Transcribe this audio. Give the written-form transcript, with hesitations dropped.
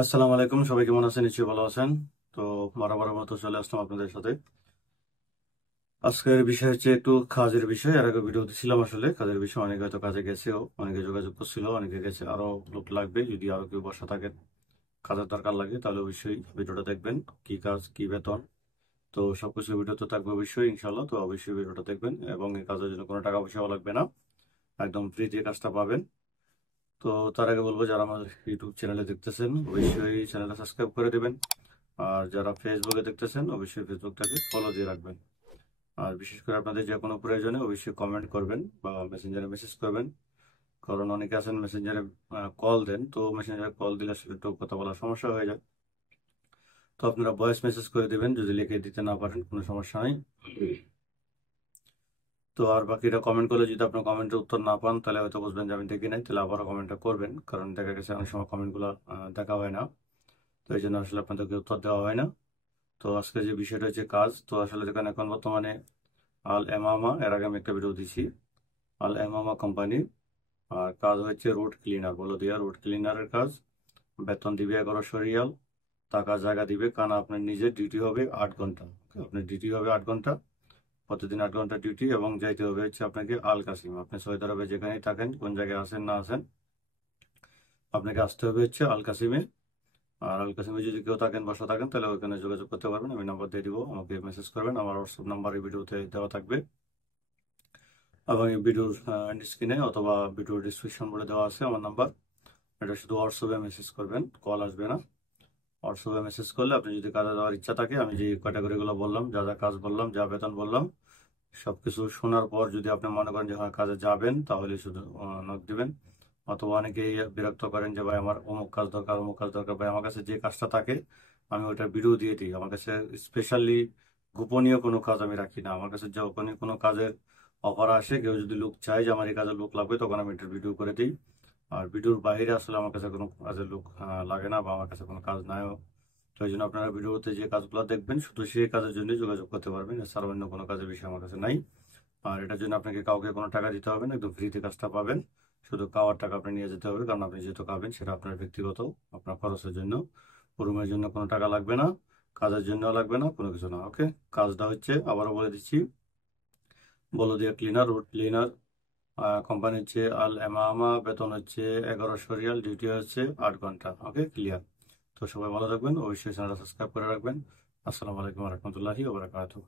আসসালামু আলাইকুম, সবাই কেমন আছেন? নিশ্চয়ই ভালো আছেন। তো বরাবর মতো চলে আসলাম আপনাদের সাথে। আজকের বিষয় হচ্ছে একটু কাজের বিষয়। এর আগে ভিডিও দিছিলাম, আসলে কাজের বিষয়। অনেকে হয়তো কাজে গেছেও, অনেকে যোগাযোগ করছিল, অনেকে গেছে। আরো লোক লাগবে, যদি আরো কেউ বসা থাকেন, কাজের দরকার লাগে, তাহলে অবশ্যই ভিডিওটা দেখবেন। কি কাজ, কি বেতন, তো সবকিছু ভিডিও তো থাকবে অবশ্যই, ইনশাল্লাহ। তো অবশ্যই ভিডিওটা দেখবেন, এবং এই কাজের জন্য কোনো টাকা পয়সাও লাগবে না, একদম ফ্রিতে কাজটা পাবেন। তো তার আগে বলবো, যারা আমাদের ইউটিউব চ্যানেলে দেখতেছেন অবশ্যই চ্যানেলটা সাবস্ক্রাইব করে দেবেন। আর যারা ফেসবুকে দেখতেছেন অবশ্যই ফেসবুকটাকে ফলো দিয়ে রাখবেন। আর বিশেষ করে আপনাদের যে কোনো প্রয়োজনে অবশ্যই কমেন্ট করবেন বা মেসেঞ্জারে মেসেজ করবেন। কারণ অনেকে আছেন মেসেঞ্জারে কল দেন, তো মেসেঞ্জারে কল দিলে আসলে একটু কথা বলার সমস্যা হয়ে যায়। তো আপনারা ভয়েস মেসেজ করে দিবেন, যদি লিখে দিতে না পারেন কোনো সমস্যা নেই। তো আর বাকিটা কমেন্ট করলে যদি আপনার কমেন্টের উত্তর না পান, তাহলে হয়তো বুঝবেন যে আমি দেখি নাই, তাহলে আবারও কমেন্টটা করবেন। কারণ দেখা গেছে অনেক সময় কমেন্টগুলো দেখা হয় না, তো এই জন্য আসলে আপনাদেরকে উত্তর দেওয়া হয় না। তো আজকে যে বিষয়টা হচ্ছে কাজ, তো আসলে দেখেন এখন বর্তমানে আল এমামা, এর আগে আমি একটা ভিডিও দিছি, আল এমামা কোম্পানি। আর কাজ হচ্ছে রোড ক্লিনার, বলে দিয়া রোড ক্লিনারের কাজ। বেতন দিবে 1100 রিয়াল। টাকা জায়গা দিবে, কারণ আপনার নিজের ডিউটি হবে 8 ঘন্টা। আপনার ডিউটি হবে 8 ঘন্টা, প্রতিদিন 8 ঘন্টা ডিউটি। এবং যাইতে হবে হচ্ছে আপনাকে আল কাসিম। আপনি সৌদি আরবে যেখানেই থাকেন, কোন জায়গায় আছেন না আছেন, আপনাকে আসতে হবে হচ্ছে আল কাসিমে। আর আল কাসিমে যদি কেউ থাকেন, বাসা থাকেন, তাহলে ওইখানে যোগাযোগ করতে পারবেন। আমি নাম্বার দিয়ে দিব, আমাকে মেসেজ করবেন। আমার হোয়াটসঅ্যাপ নাম্বার এই ভিডিওতে দেওয়া থাকবে, এবং এই ভিডিওর স্ক্রিনে অথবা ভিডিওর ডিসক্রিপশন বলে দেওয়া আছে আমার নাম্বার। এটা শুধু হোয়াটসঅ্যাপে মেসেজ করবেন, কল আসবে না। হোয়াটসঅ্যাপে মেসেজ করলে আপনি যদি কাজে যাওয়ার ইচ্ছা থাকে, আমি যে ক্যাটাগরিগুলো বললাম, যা যা কাজ বললাম, যা বেতন বললাম, সবকিছু শোনার পর যদি আপনি মনে করেন যে হ্যাঁ কাজে যাবেন, তাহলে শুধু নক দিবেন। অথবা অনেকেই বিরক্ত করেন যে ভাই আমার অমুক কাজ দরকার, অমুক কাজ দরকার। ভাই আমার কাছে যে কাজটা থাকে আমি ওইটার ভিডিও দিয়ে দিই। আমার কাছে স্পেশালি গোপনীয় কোনো কাজ আমি রাখি না। আমার কাছে যখনই কোনো কাজের অফার আসে, কেউ যদি লোক চায় যে আমার এই কাজের লোক লাগবে, তখন আমি এটার ভিডিও করে দিই। আর ভিডিওর বাইরে আসলে আমার কাছে কোনো কাজের লোক লাগে না, বা আমার কাছে কোনো কাজ নাই। তো এই জন্য আপনারা ভিডিওতে যে কাজগুলো দেখবেন, শুধু সেই কাজের জন্য যোগাযোগ করতে পারবেন, এছাড়া অন্য কোনো কাজের বিষয় আমার কাছে নাই। আর এটার জন্য আপনাকে কাউকে কোনো টাকা দিতে হবে না, একদম ফ্রিতে কাজটা পাবেন। শুধু খাওয়ার টাকা আপনি নিয়ে যেতে হবে, কারণ আপনি যেহেতু খাবেন, সেটা আপনার ব্যক্তিগত, আপনার খরচের জন্য। রুমের জন্য কোনো টাকা লাগবে না, কাজের জন্য লাগবে না, কোনো কিছু না। ওকে, কাজটা হচ্ছে, আবারও বলে দিচ্ছি, বলদিয়া ক্লিনার, রোড ক্লিনার। কোম্পানি হচ্ছে আল এমামা। বেতন হচ্ছে 1100 রিয়াল। ডিউটি হচ্ছে 8 ঘন্টা। ওকে, ক্লিয়ার। তো সবাই ভালো থাকবেন, অবশ্যই চ্যানেলটা সাবস্ক্রাইব করে রাখবেন। আসসালামু আলাইকুম রহমতুল্লাহি ওয়া বারাকাতুহু।